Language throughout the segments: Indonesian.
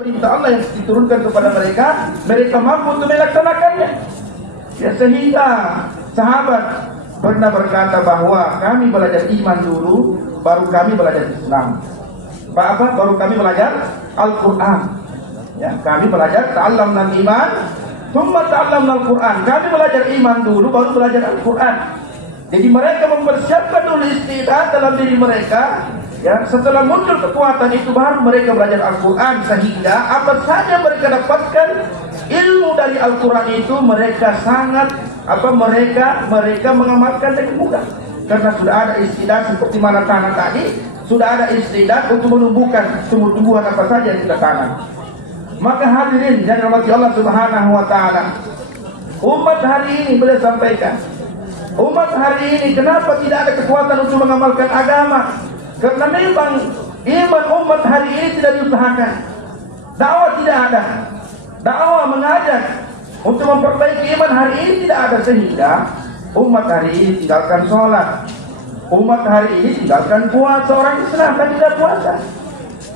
perintah Allah yang diturunkan kepada mereka, mereka mampu untuk melaksanakannya. Ya, sehingga sahabat pernah berkata bahwa kami belajar iman dulu, baru kami belajar Islam. Baru kami belajar Al-Quran. Ya, kami belajar ta'allamnal iman, thumma ta'allamnal Quran. Kami belajar iman dulu, baru belajar Al-Quran. Jadi mereka mempersiapkan dulu istiadat dalam diri mereka. Ya, setelah muncul kekuatan itu baru mereka belajar Al-Quran, sehingga apa saja mereka dapatkan ilmu dari Al-Quran itu mereka sangat mereka mengamalkan dengan mudah, karena sudah ada istiadat seperti mana tanah tadi, sudah ada istiadat untuk menumbuhkan tumbuh-tumbuhan apa saja yang kita tanam. Maka hadirin yang dirahmati Allah Subhanahu wa taala, umat hari ini boleh sampaikan, umat hari ini kenapa tidak ada kekuatan untuk mengamalkan agama? Karena memang iman umat hari ini tidak diusahakan. Dakwah tidak ada. Dakwah mengajak untuk memperbaiki iman hari ini tidak ada, sehingga umat hari ini tinggalkan sholat. Umat hari ini tinggalkan puasa. Orang Islam tapi tidak puasa.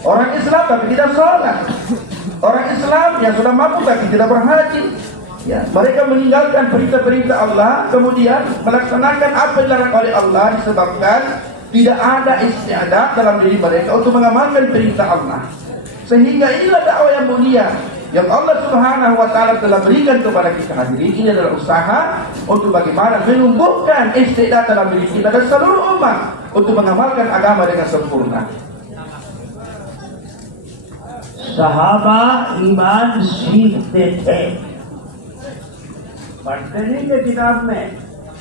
Orang Islam tapi tidak sholat. Orang Islam yang sudah mampu tapi tidak berhaji. Ya, mereka meninggalkan perintah-perintah Allah, kemudian melaksanakan apa yang dilarang oleh Allah, disebabkan tidak ada istiadat dalam diri mereka untuk mengamalkan perintah Allah. Sehingga inilah dakwah yang mulia yang Allah Subhanahu wa taala telah berikan kepada kita hadirin. Ini adalah usaha untuk bagaimana menumbuhkan istiadat dalam diri kita dan seluruh umat untuk mengamalkan agama dengan sempurna. सहाबा ईमान सीखते थे, पढ़ते नहीं थे किताब में,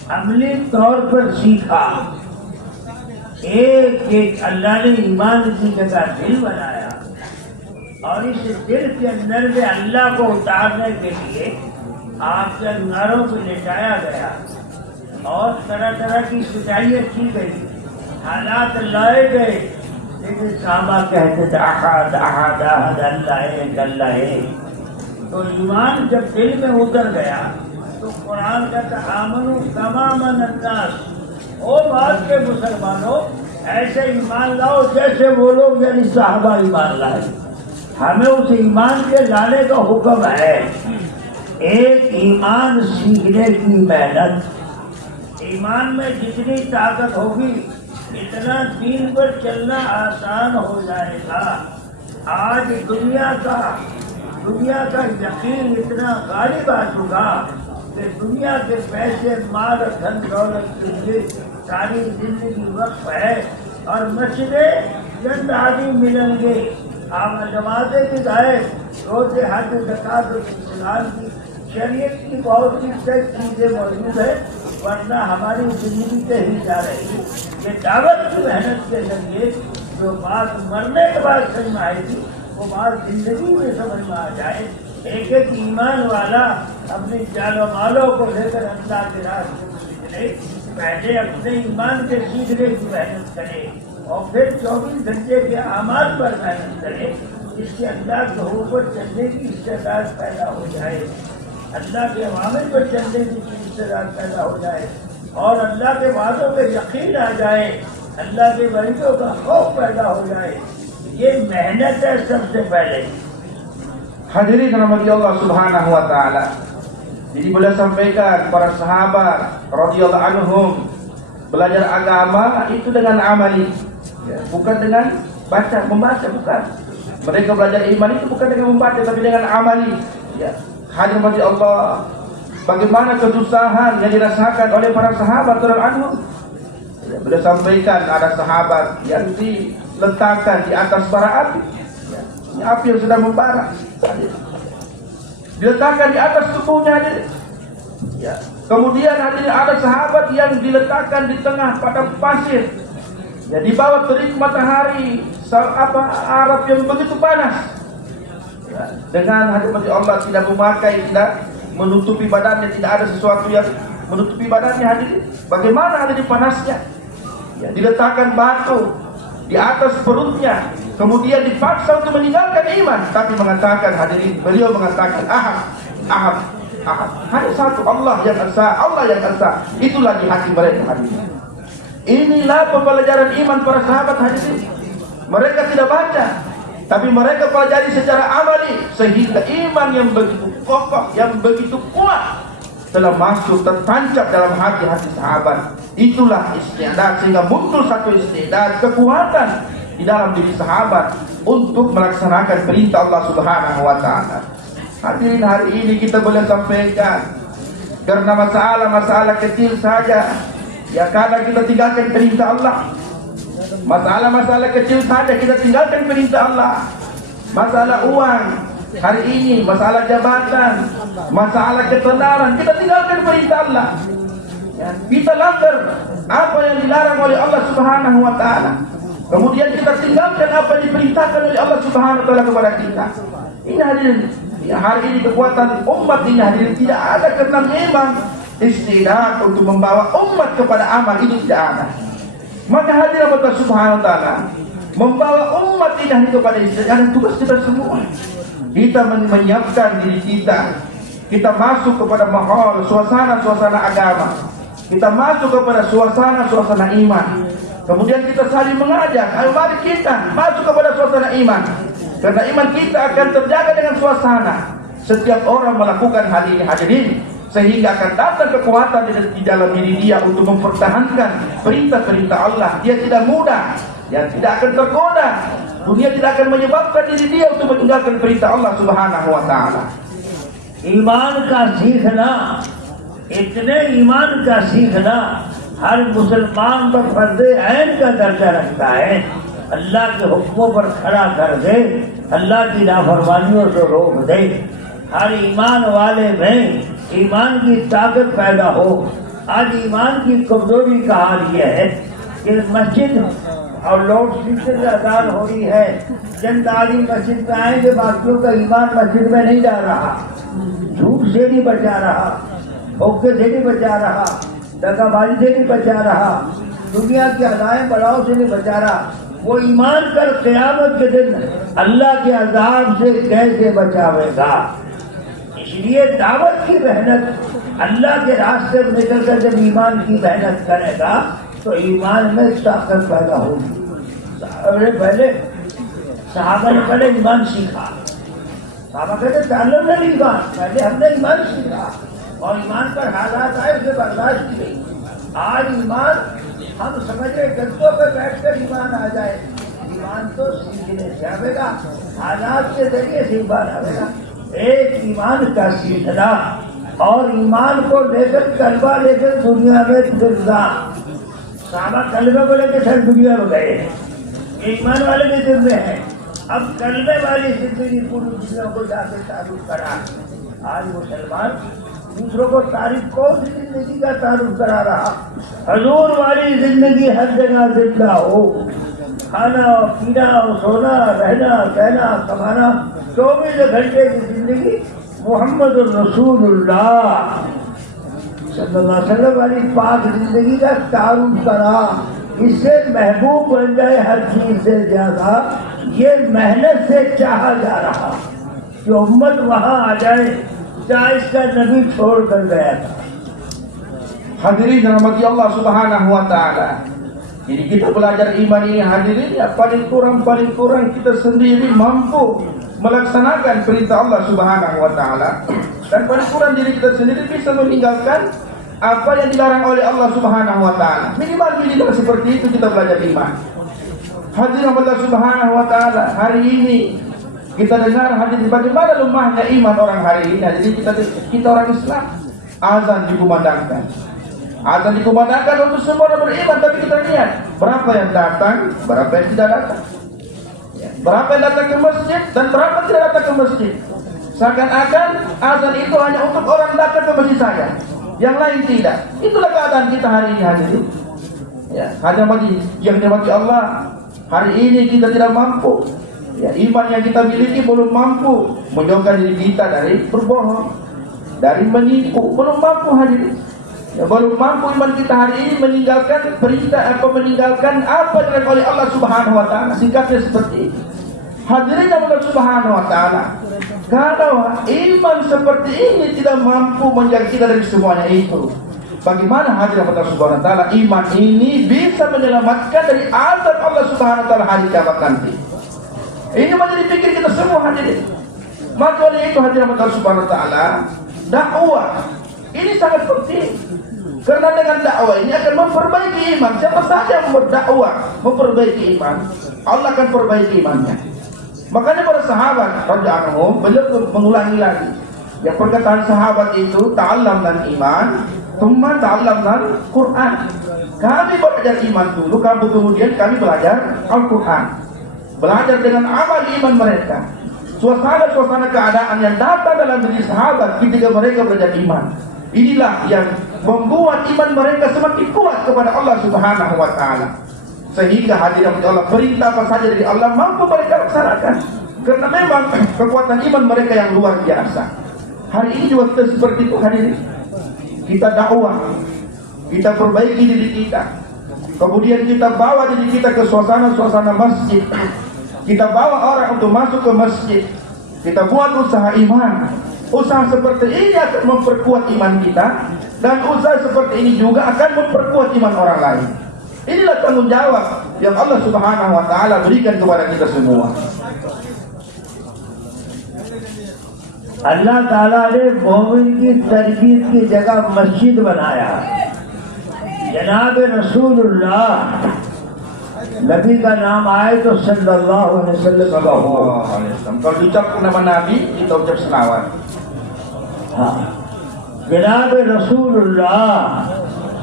अमली तौर पर सीखा। एक एक अल्लाह ने ईमान की जगह दिल बनाया, और इस दिल के अंदर में अल्लाह को उतारने के लिए आपके अंगारों को लेटाया गया और तरह तरह की सिंचाइयाँ की गई, हालात लाए गए। लेकिन साहबा कहते थे अहद अहद अहद अल्लाह एक अल्लाह है। तो ईमान जब दिल में उतर गया तो कुरान कहता आमनु कमा मन अन्नास, ओ बात के मुसलमानों ऐसे ईमान लाओ जैसे वो लोग यानी साहबा ईमान लाए। हमें उस ईमान के लाने का हुक्म है। एक ईमान सीखने की मेहनत, ईमान में जितनी ताकत होगी इतना दीन पर चलना आसान हो जाएगा। आज दुनिया का यकीन इतना गालिब आ चुका कि दुनिया के पैसे माल धन दौलत के लिए सारी जिंदगी वक्फ है, और मस्जिदें चंद आदमी मिलेंगे, आप जमाते की गाय रोजे हज ज़कात इस्लाम की शरीयत की बहुत सी चीजें मौजूद है, वरना हमारी जिंदगी से ही जा रही है। ये दावत की मेहनत के जरिए जो बात मरने के बाद समझ में आएगी वो बात जिंदगी में समझ में आ जाए। एक एक ईमान वाला अपनी जानो मालों को लेकर अल्लाह के रास्ते में निकले, पहले अपने ईमान के सीखने की मेहनत करे और फिर 24 घंटे के अमाल पर मेहनत करे। इससे अल्लाह के हुक्म पर चलने की इस्तेदाद पैदा हो जाए, अल्लाह के अवामिर पर चलने की इस्तेदाद पैदा हो जाए, और अल्लाह के वादों पे यकीन आ जाए, अल्लाह के वलीयों का खौफ पैदा हो जाए। ये मेहनत है सबसे पहले। Hadirin rahmati Allah Subhanahu wa taala. Jadi boleh sampaikan para sahabat radhiyallahu anhum, belajar agama itu dengan amali, ya, bukan dengan membaca bukan. Mereka belajar iman itu bukan dengan membaca tapi dengan amali. Ya, hadirin rahmati Allah, bagaimana kesusahan yang dirasakan oleh para sahabat radhiyallahu anhum. Ya, boleh sampaikan ada sahabat yang diletakkan di atas bara api. Ya, ini api yang sudah membara. Diletakkan di atas tubuhnya. Ya. Kemudian ada sahabat yang diletakkan di tengah padang pasir. Ya, di bawah terik matahari Arab yang begitu panas. Ya. Dengan hadirat Allah tidak memakai, tidak menutupi badannya, tidak ada sesuatu yang menutupi badannya hadirin. Bagaimana hadirin panasnya? Ya, diletakkan batu di atas perutnya, kemudian dipaksa untuk meninggalkan iman, tapi mengatakan hadirin, beliau mengatakan ahad, ahad, ahad. Hanya satu Allah yang esa, Allah yang esa. Itulah di hati mereka hadirin. Inilah pembelajaran iman para sahabat hadirin. Mereka tidak baca, tapi mereka pelajari secara amal sehingga iman yang begitu kokoh, yang begitu kuat telah masuk tertancap dalam hati-hati sahabat. Itulah istiadat, sehingga muncul satu istiadat, kekuatan di dalam diri sahabat untuk melaksanakan perintah Allah Subhanahu wa taala. Hadirin, hari ini kita boleh sampaikan karena masalah-masalah kecil saja, ya kadang kita tinggalkan perintah Allah. Masalah-masalah kecil saja kita tinggalkan perintah Allah. Masalah uang hari ini, masalah jabatan, masalah ketenaran, kita tinggalkan perintah Allah. Ya, kita langgar apa yang dilarang oleh Allah Subhanahu wa taala. Kemudian kita tinggalkan apa yang diperintahkan oleh Allah Subhanahu wa taala kepada kita. Ini hadirin, ya, hari ini kekuatan umat ini hadirin tidak ada, karena memang istiadat untuk membawa umat kepada amal itu tidak ada. Maka hadirin Allah Subhanahu wa taala membawa umat ini kepada istiadat, dan tugas kita semua. Kita menyiapkan diri kita masuk kepada mahal suasana-suasana agama, kita masuk kepada suasana-suasana iman. Kemudian kita saling mengajak, ayo mari kita masuk kepada suasana iman, karena iman kita akan terjaga dengan suasana. Setiap orang melakukan hal ini hadirin, sehingga akan datang kekuatan di dalam diri dia untuk mempertahankan perintah-perintah Allah. Dia tidak mudah, dia tidak akan tergoda. Dunia tidak akan menyebabkan diri dia untuk meninggalkan perintah Allah Subhanahu wa taala. ईमान का सीखना, इतने ईमान का सीखना हर मुसलमान पर फर्ज़े ऐन का दर्जा रखता है। अल्लाह के हुक्मों पर खड़ा कर दे, अल्लाह की नाफरमानियों से रोक दे। हर ईमान वाले में ईमान की ताकत पैदा हो। आज ईमान की कमजोरी का हाल यह है कि मस्जिद और लाउड स्पीकर की अजान हो रही है, चंद आदमी मस्जिद में आएंगे, बाकियों का ईमान मस्जिद में नहीं जा रहा, झूठ से नहीं बचा रहा, धोखे से नहीं बचा रहा, दगाबाजी से नहीं बचा रहा, दुनिया की अदाएं बढ़ाओ से नहीं बचा रहा। वो ईमान कर क़यामत के दिन अल्लाह के अजाब से कैसे बचावेगा? इसलिए दावत की मेहनत, अल्लाह के रास्ते में निकलकर जब ईमान की मेहनत करेगा तो ईमान में ताकत पैदा होगी। पहले सहाबा ने पहले ईमान सीखा, सहाबा कहते ताल्लुम नहीं ईमान, पहले हमने ईमान सीखा और ईमान पर हालात आए उसे बर्दाश्त की। आज ईमान हम समझ रहे गद्दों पर बैठकर ईमान आ जाए, ईमान तो सीखने से आवेगा, हालात के जरिए से ईमान आवेगा। एक ईमान का सीखना और ईमान को लेकर कलमा लेकर दुनिया में फिरना। साहबा कलमे को लेकर सर दुनिया में गए, ईमान वाले के दिल में है। अब कलमे वाली जिंदगी पूरी दुनिया को जाकर तारुफ करा। आज मुसलमान दूसरों को तारीफ कौन सी जिंदगी का तारुफ करा रहा? हजूर वाली जिंदगी हर जगह जिंदा हो, खाना पीना सोना रहना कहना कमाना 24 घंटे की जिंदगी मोहम्मद रसूलुल्लाह सल्लल्लाहु अलैहि वसल्लम वाली पाक जिंदगी का तारुफ करा। इससे महबूब बन जाए हर चीज से ज्यादा। ये मेहनत से चाहा जा रहा कि उम्मत वहां आ जाए जहाँ इसका नबी छोड़ कर गया था। Hadirin rahmati Allah Subhanahu wa taala. Jadi kita belajar iman ini hadirin, ya paling kurang kita sendiri mampu melaksanakan perintah Allah Subhanahu wa taala, dan paling kurang diri kita sendiri bisa meninggalkan apa yang dilarang oleh Allah Subhanahu wa taala. Minimal seperti itu kita belajar iman. Hadirin Allah Subhanahu wa taala, hari ini kita dengar hadirin bagaimana lemahnya iman orang hari ini. Jadi kita orang Islam, azan dikumandangkan. Azan dikumandangkan untuk semua orang beriman, tapi kita lihat berapa yang datang, berapa yang tidak datang. Berapa yang datang ke masjid dan berapa tidak datang ke masjid. Seakan-akan azan itu hanya untuk orang datang ke masjid saja, yang lain tidak. Itulah keadaan kita hari ini hadirin. Ya, hanya bagi yang dimati Allah, hari ini kita tidak mampu. Ya, iman yang kita miliki belum mampu menjauhkan diri kita dari berbohong, dari menipu, belum mampu hadirin. Ya, belum mampu iman kita hari ini meninggalkan meninggalkan apa yang dilakukan oleh Allah Subhanahu wa taala. Sikapnya seperti ini. Hadirin Allah Subhanahu wa taala, kalau iman seperti ini tidak mampu menjaga kita dari semuanya itu, bagaimana hadirin Allah Subhanahu wa taala iman ini bisa menyelamatkan dari azab Allah Subhanahu wa taala hari kiamat nanti? Ini menjadi pikir kita semua hadirin. Maka oleh itu hadirin Allah Subhanahu wa taala, dakwah ini sangat penting. Karena dengan dakwah ini akan memperbaiki iman. Siapa saja yang berdakwah memperbaiki iman, Allah akan perbaiki imannya. Makanya para sahabat radhiyallahu beliau mengulangi lagi. Yang perkataan sahabat itu ta'allamnal iman, tsumma ta'allamnal Quran. Kami belajar iman dulu, kemudian kami belajar Al-Quran. Belajar dengan amal iman mereka. Suasana-suasana keadaan yang datang dalam diri sahabat ketika mereka belajar iman. Inilah yang membuat iman mereka semakin kuat kepada Allah Subhanahu wa taala. Sehingga hadirin Allah, perintah apa saja dari Allah mampu mereka laksanakan. Karena memang kekuatan iman mereka yang luar biasa. Hari ini juga kita seperti itu hadirin. Kita dakwah, kita perbaiki diri kita. Kemudian kita bawa diri kita ke suasana-suasana masjid. Kita bawa orang untuk masuk ke masjid. Kita buat usaha iman. Usaha seperti ini akan memperkuat iman kita, dan usaha seperti ini juga akan memperkuat iman orang lain. Inilah tanggung jawab yang Allah Subhanahu wa taala berikan kepada kita semua. Allah Taala ने मोमिन की तरबियत की जगह मस्जिद बनाया। जनाब रसूलुल्लाह नबी का नाम आए तो सल्लल्लाहु अलैहि वसल्लम। Kalau diucapkan nama Nabi, kita ucap selawat. हाँ, जनाब रसूलुल्लाह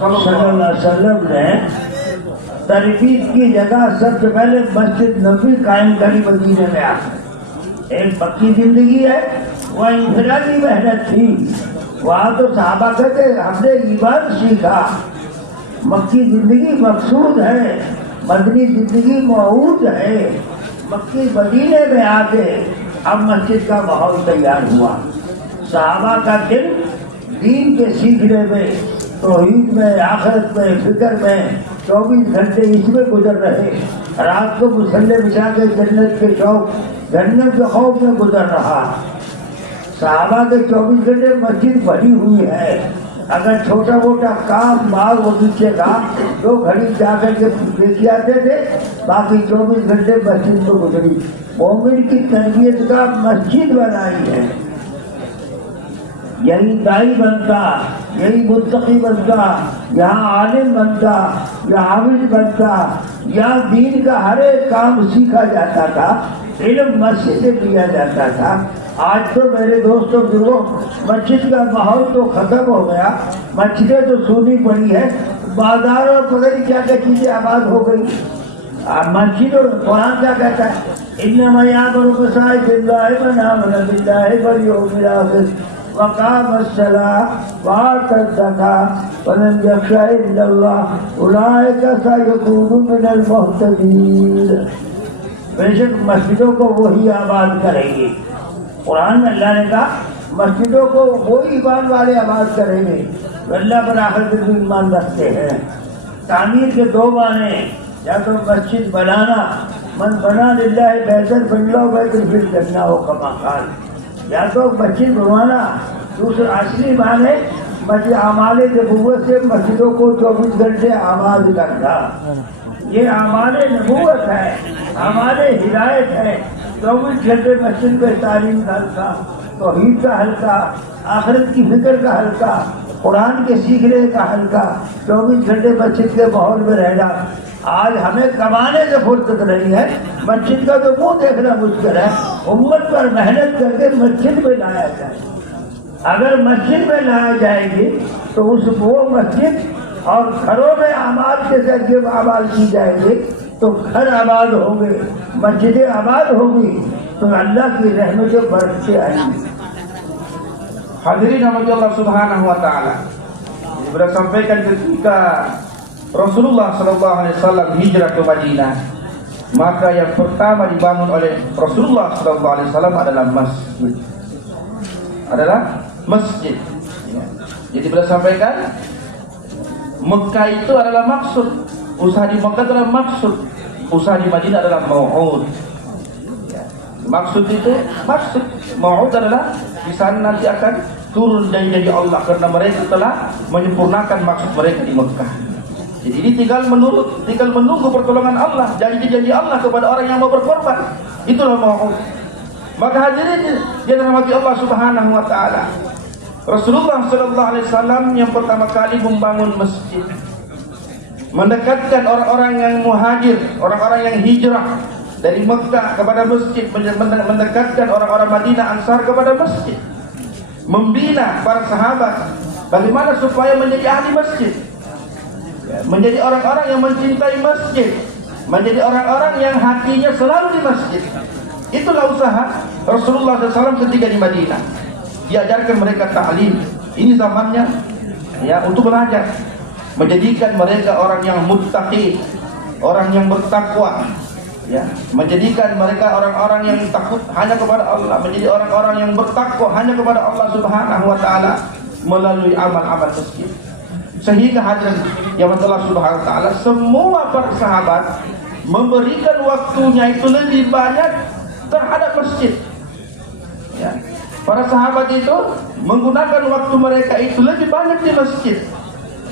सल्लल्लाहु अलैहि वसल्लम ने तरबियत की जगह सबसे पहले मस्जिद नबी कायम करी मदीने में आकर। एक पक्की जिंदगी है, वह इंफरादी मेहनत थी। वहाँ तो सहाबा कहते हमने ईमान सीखा। मक्की जिंदगी मकसूद है, मदनी जिंदगी मौऊद है। मक्की मदीने में आके अब मस्जिद का माहौल तैयार हुआ। सहाबा का दिल दीन के सीखने में, तौहीद में, आखिरत में, फिक्र में 24 घंटे इसमें गुजर रहे। रात को मुसल्ले बिछा के जन्नत के शौक, जन्नत के खौफ में गुजर रहा। सहाबा के 24 घंटे मस्जिद भरी हुई है। अगर छोटा मोटा काम बाग बगीचे का 2 घड़ी जाकर के देख आते थे, बाकी 24 घंटे मस्जिद में गुजरी। मोमिन की तरबियत का मस्जिद बनाई है। यही दाई बनता, यही मुत्तकी बनता, यहाँ आलिम बनता, यहाँ हाफिज बनता, यहाँ दीन का हर एक काम सीखा जाता था, इल्म मस्जिद से लिया जाता था। आज तो मेरे दोस्तों बुजुर्गों, मस्जिद का माहौल तो खत्म हो गया। मस्जिदें तो सूनी पड़ी है, बाजारों में पता नहीं क्या क्या चीजें आबाद हो गई। मस्जिद और कुरान क्या कहता है, इन्नमा यामुरू बिमसाजिदिल्लाहि मन आमना बिल्लाहि वल यौमिल आखिर वक़ाम अस्सलाह वआता ज़कात वलम यख़शा इल्लल्लाह उलाइका सयकूनु मिनल मुहतदीन। बेशक मस्जिदों को वही आबाद करेंगे। कुरान में अल्लाह ने कहा मस्जिदों को वही ईमान वाले आबाद करेंगे जो अल्लाह पर आखिरत में ईमान रखते हैं। तामीर के 2 माने, या तो मस्जिद बनाना, मन बना लिल्लाहि बैतन बल्लो बैतन फिल जन्नह हो कमा क़ाल, या तो मस्जिद बनवाना। दूसरा असली माने मस्जिद आमाले नबूवत से मस्जिदों को 24 घंटे आबाद करना। ये आमाले नबूवत है, हमारे हिदायत है। 24 घंटे मस्जिद में तालीम का हल्का, तौहीद का हल्का, आखिरत की फिक्र का हल्का, कुरान के सीखने का हल्का, 24 घंटे मस्जिद के माहौल में रहना। आज हमें कमाने से फुर्सत नहीं है, मस्जिद का तो मुंह देखना मुश्किल है। उम्मत पर मेहनत करके मस्जिद में लाया जाए। अगर मस्जिद में लाया जाएगी तो वो मस्जिद और घरों में आबाद के जरिए आबाद की जाएगी तो घर आबाद होंगे, मस्जिदें आबाद होंगी तो अल्लाह की रहमतें बरसते आएंगी। Hadirin rahmati Allah Subhanahu wa taala. Sudah sampaikan ketika Rasulullah sallallahu alaihi wasallam hijrah ke Madinah, maka yang pertama dibangun oleh Rasulullah sallallahu alaihi wasallam adalah masjid. Adalah masjid. Ya. Jadi beliau sampaikan Mekah itu adalah maksud, usaha di Mekah adalah maksud, usaha di Madinah adalah mau'ud. Ya. Maksud itu maksud, mau'ud adalah di sana nanti akan turun janji Allah karena mereka telah menyempurnakan maksud mereka di Mekah. Jadi ini tinggal menunggu pertolongan Allah, janji-janji Allah kepada orang yang mau berkorban. Itulah mau'ud. Maka hadirin yang dirahmati Allah Subhanahu wa taala, Rasulullah sallallahu alaihi wasallam yang pertama kali membangun masjid, mendekatkan orang-orang yang muhajir, orang-orang yang hijrah dari Mekah kepada masjid, mendekatkan orang-orang Madinah Ansar kepada masjid, membina para sahabat bagaimana supaya menjadi ahli masjid, menjadi orang-orang yang mencintai masjid, menjadi orang-orang yang hatinya selalu di masjid. Itulah usaha Rasulullah SAW ketika di Madinah. Diajarkan mereka ta'lim. Ini zamannya ya untuk belajar, menjadikan mereka orang yang muttaqi, orang yang bertakwa, ya, menjadikan mereka orang-orang yang takut hanya kepada Allah, menjadi orang-orang yang bertakwa hanya kepada Allah Subhanahu wa taala melalui amal-amal masjid. Sehingga hadirin yang Allah Subhanahu wa taala, semua para sahabat memberikan waktunya itu lebih banyak terhadap masjid. Ya. Para sahabat itu menggunakan waktu mereka itu lebih banyak di masjid.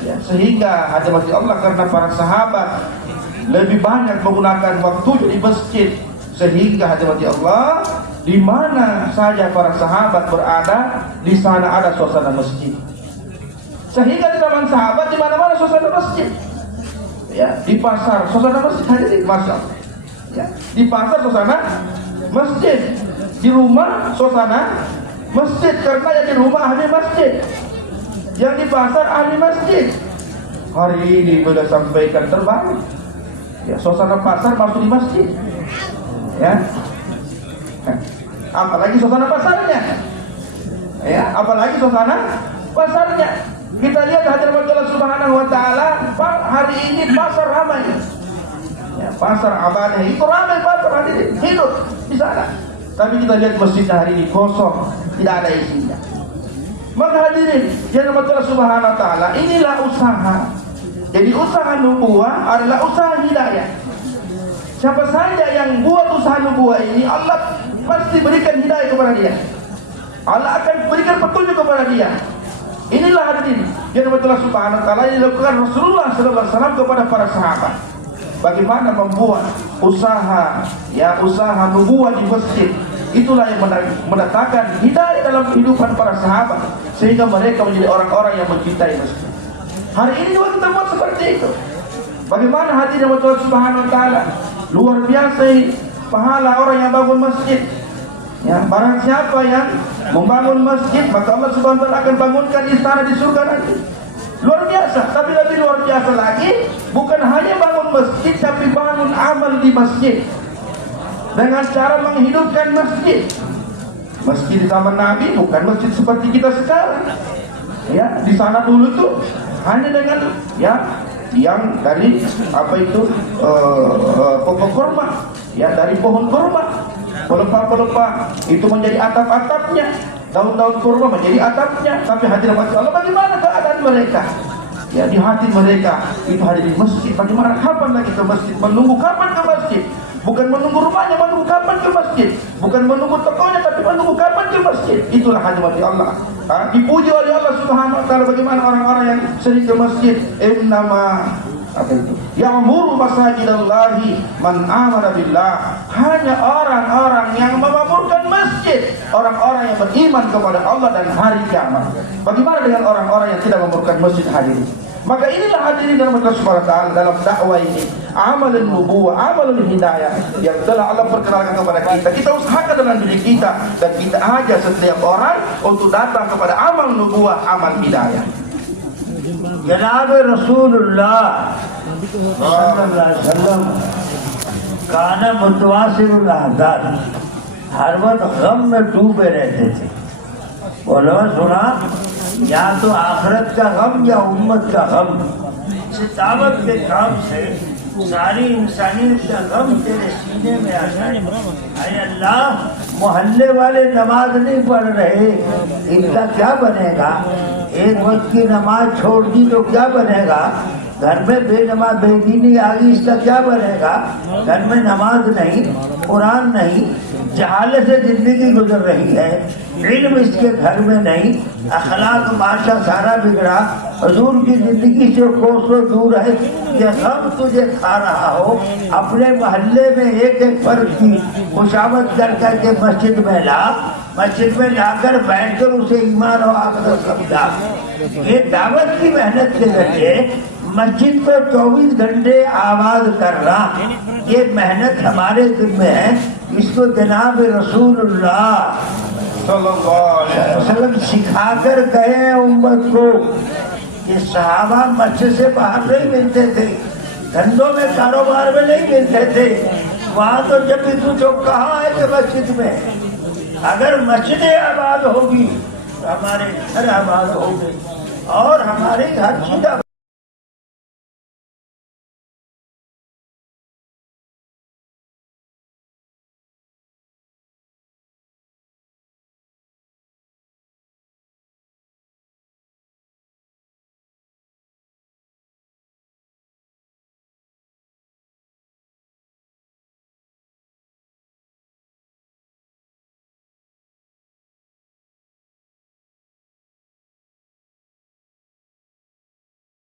Ya, sehingga ada masjid Allah karena para sahabat lebih banyak menggunakan waktu di masjid, sehingga ada masjid Allah di mana saja para sahabat berada, di sana ada suasana masjid. Sehingga di zaman sahabat di mana-mana suasana masjid. Ya, di pasar suasana masjid, hadirin, masya Allah. Ya, di pasar suasana masjid, di rumah suasana masjid, karena yang di rumah ahli masjid, yang di pasar ahli masjid. Hari ini sudah sampaikan terbalik. Ya, suasana pasar masuk di masjid. Ya, apalagi suasana pasarnya. Ya, apalagi suasana pasarnya. Kita lihat hadirat Allah Subhanahu wa taala, hari ini pasar ramai. Ya, pasar Abaneh itu ramai, pasar hadirin hidup di sana. Tapi kita lihat masjidnya hari ini kosong, tidak ada isinya. Maka hadirin yang Allah Subhanahu wa taala, inilah usaha. Jadi usaha nubuwah adalah usaha hidayah. Siapa saja yang buat usaha nubuwah ini, Allah pasti berikan hidayah kepada dia. Allah akan berikan petunjuk kepada dia. Inilah hadirin yang Allah Subhanahu wa taala yang dilakukan Rasulullah sallallahu alaihi wasallam kepada para sahabat. Bagaimana membuat usaha, ya, usaha nubuwah di masjid. Itulah yang mendatangkan hidayah dalam kehidupan para sahabat, sehingga mereka menjadi orang-orang yang mencintai masjid. Hari ini juga kita buat seperti itu. Bagaimana hati yang Allah Subhanahu wa taala, luar biasa ini pahala orang yang bangun masjid. Ya, barang siapa yang membangun masjid, maka Allah Subhanahu wa taala akan bangunkan istana di surga nanti. Luar biasa, tapi lebih luar biasa lagi, bukan hanya bangun masjid, tapi bangun amal di masjid dengan cara menghidupkan masjid. Masjid di zaman Nabi bukan masjid seperti kita sekarang. Ya, di sana dulu tuh hanya dengan ya yang dari apa itu pokok kurma, ya, dari pohon kurma, pelepah-pelepah itu menjadi atap-atapnya, daun-daun kurma menjadi atapnya. Tapi hadirin Allah, bagaimana keadaan mereka? Ya, di hati mereka itu hadir di masjid. Bagaimana, kapan lagi ke masjid? Menunggu kapan ke masjid? Bukan menunggu rumahnya, menunggu kapan ke masjid. Bukan menunggu tokonya, tapi menunggu kapan ke masjid. Itulah hadirat Allah. Dipuji oleh Allah Subhanahu wa taala bagaimana orang-orang yang sering ke masjid. Innama apa itu? Ya'muru masajidallahi man amana billah. Hanya orang-orang yang memakmurkan masjid, orang-orang yang beriman kepada Allah dan hari kiamat. Bagaimana dengan orang-orang yang tidak memakmurkan masjid hadirin? Maka inilah hadirin dalam Allah Subhanahu wa taala dalam dakwah ini, amalun nubuwah, amalun hidayah yang telah Allah perkenalkan kepada kita. Kita usahakan dalam diri kita dan kita ajak setiap orang untuk datang kepada amal nubuwah, amal hidayah. जनाब रसूलुल्लाह सल्लल्लाहु अलैहि वसल्लम काना मुतवासिरुल अहदाद, हर वक्त गम में डूबे रहते थे। बोलो सुना, या तो आखिरत का गम या उम्मत का गम। इस दावत के काम से सारी इंसानियत का गम तेरे सीने में आ जाए। अरे अल्लाह, मोहल्ले वाले नमाज नहीं पढ़ रहे, इनका क्या बनेगा? एक वक्त की नमाज छोड़ दी तो क्या बनेगा? घर में बेनमाज बेदीनी आ गई, इसका क्या बनेगा? घर में नमाज नहीं, कुरान नहीं, जहालत से जिंदगी गुजर रही है, इल्म इसके घर में नहीं, अखलाक माशा सारा बिगड़ा, हुजूर की जिंदगी से कोसों दूर है, ये सब तुझे खा रहा हो। अपने मोहल्ले में एक एक फर्द की खुशामद कर करके मस्जिद में ला, मस्जिद में जाकर बैठकर उसे ईमान और आखिरत समझा। ये दावत की मेहनत के जरिए मस्जिद को 24 घंटे आबाद करना, ये मेहनत हमारे जिम्मे है। इसको जनाब रसूलुल्लाह सल्लल्लाहु अलैहि वसल्लम सिखा कर गए उम्मत को। ये सहाबा मस्जिद से बाहर नहीं मिलते थे, धंधों में कारोबार में नहीं मिलते थे। वहाँ तो जब भी पूछो कहाँ है कि मस्जिद में। अगर मस्जिद आबाद होगी तो हमारे घर आबाद होंगे और हमारी हर चीज